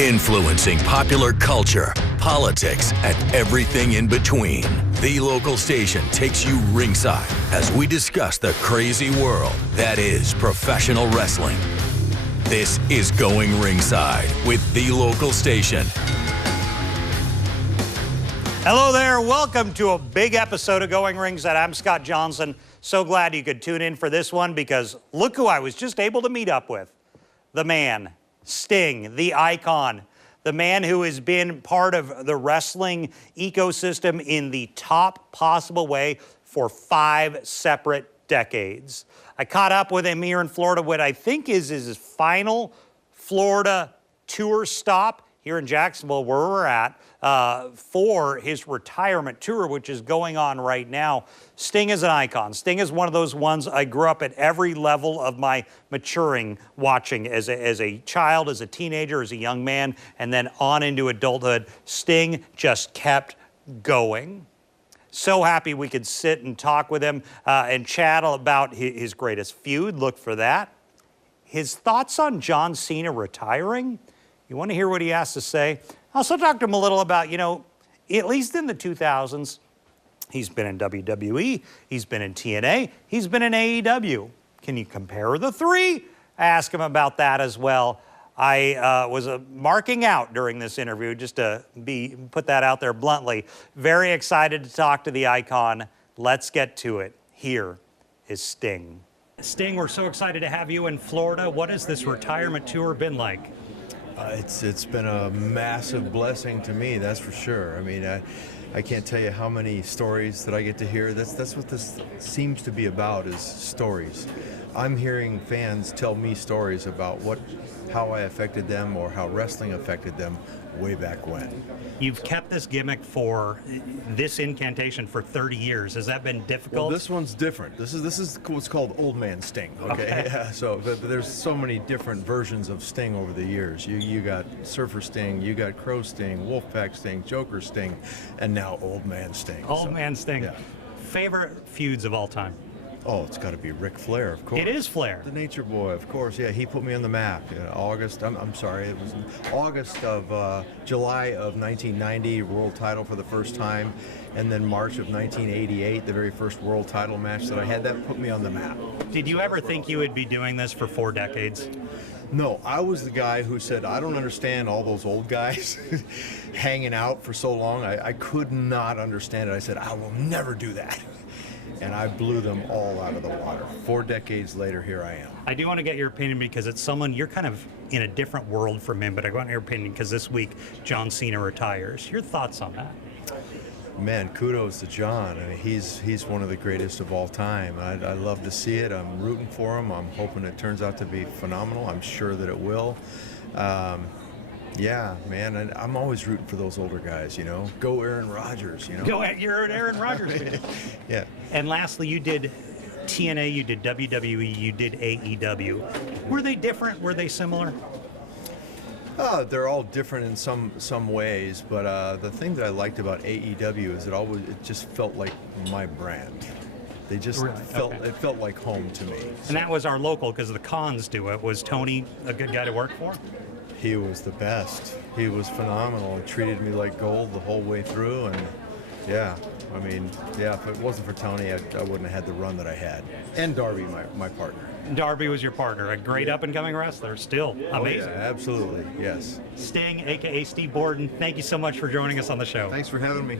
Influencing popular culture, politics, and everything in between. The local station takes you ringside as we discuss the crazy world that is professional wrestling. This is Going Ringside with The Local Station. Hello there. Welcome to a big episode of Going Ringside. I'm Scott Johnson. So glad you could tune in for this one because look who I was just able to meet up with. The man, Sting, the icon, the man who has been part of the wrestling ecosystem in the top possible way for 5 separate decades. I caught up with him here in Florida, what I think is his final Florida tour stop here in Jacksonville, where we're at, for his retirement tour, which is going on right now. Sting is an icon. Sting is one of those ones I grew up at every level of my maturing watching as a child, as a teenager, as a young man, and then on into adulthood. Sting just kept going. So happy we could sit and talk with him and chat about his greatest feud. Look for that. His thoughts on John Cena retiring. You want to hear what he has to say? I also talked to him a little about, at least in the 2000s, he's been in WWE, he's been in TNA, he's been in AEW. Can you compare the three? I asked him about that as well. I was marking out during this interview, just to put that out there bluntly. Very excited to talk to the icon. Let's get to it. Here is Sting. Sting, we're so excited to have you in Florida. What has this retirement tour been like? It's been a massive blessing to me, that's for sure. I mean, I can't tell you how many stories that I get to hear. That's what this seems to be about, is stories. I'm hearing fans tell me stories about how I affected them or how wrestling affected them way back when. You've kept this gimmick for this incantation for 30 years. Has that been difficult? Well, this one's different. This is what's called Old Man Sting. Okay. Yeah, so but there's so many different versions of Sting over the years. You got Surfer Sting, you got Crow Sting, Wolfpack Sting, Joker Sting, and now Old Man Sting. Old Man Sting. Yeah. Favorite feuds of all time? Oh, it's got to be Ric Flair, of course. It is Flair. The Nature Boy, of course. Yeah, he put me on the map. It was August of July of 1990, world title for the first time. And then March of 1988, the very first world title match that I had, that put me on the map. Did you ever think you would be doing this for 4 decades? No, I was the guy who said, I don't understand all those old guys hanging out for so long. I could not understand it. I said, I will never do that. And I blew them all out of the water. 4 decades later, here I am. I do want to get your opinion because it's someone, you're kind of in a different world from him, but I want your opinion because this week, John Cena retires. Your thoughts on that? Man, kudos to John. I mean, he's one of the greatest of all time. I love to see it. I'm rooting for him. I'm hoping it turns out to be phenomenal. I'm sure that it will. Yeah, man, and I'm always rooting for those older guys, Go Aaron Rodgers, You're an Aaron Rodgers fan. Yeah. And lastly, you did TNA, you did WWE, you did AEW. Were they different? Were they similar? They're all different in some ways, but the thing that I liked about AEW is it just felt like my brand. They just it felt like home to me. And that was our local, because the cons do it. Was Tony a good guy to work for? He was the best. He was phenomenal. He treated me like gold the whole way through, and if it wasn't for Tony, I wouldn't have had the run that I had. And Darby, my partner. Darby was your partner, a great up-and-coming wrestler, still amazing. Oh, yeah, absolutely, yes. Sting, a.k.a. Steve Borden, thank you so much for joining us on the show. Thanks for having me.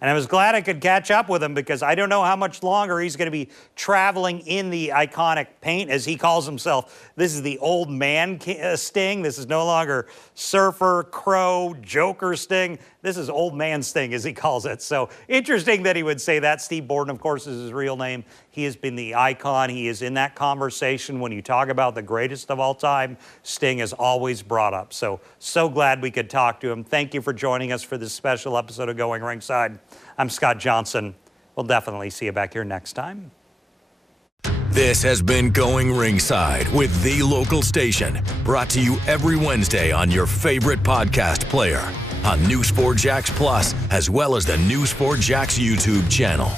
And I was glad I could catch up with him because I don't know how much longer he's going to be traveling in the iconic paint, as he calls himself. This is the old man Sting. This is no longer Surfer, Crow, Joker Sting. This is old man Sting, as he calls it. So interesting that he would say that. Steve Borden, of course, is his real name. He has been the icon. He is in that conversation when you talk about the greatest of all time. Sting is always brought up. So glad we could talk to him. Thank you for joining us for this special episode of Going Ringside. I'm Scott Johnson. We'll definitely see you back here next time. This has been Going Ringside with The Local Station, brought to you every Wednesday on your favorite podcast player, on News4Jax Plus, as well as the News4Jax YouTube channel.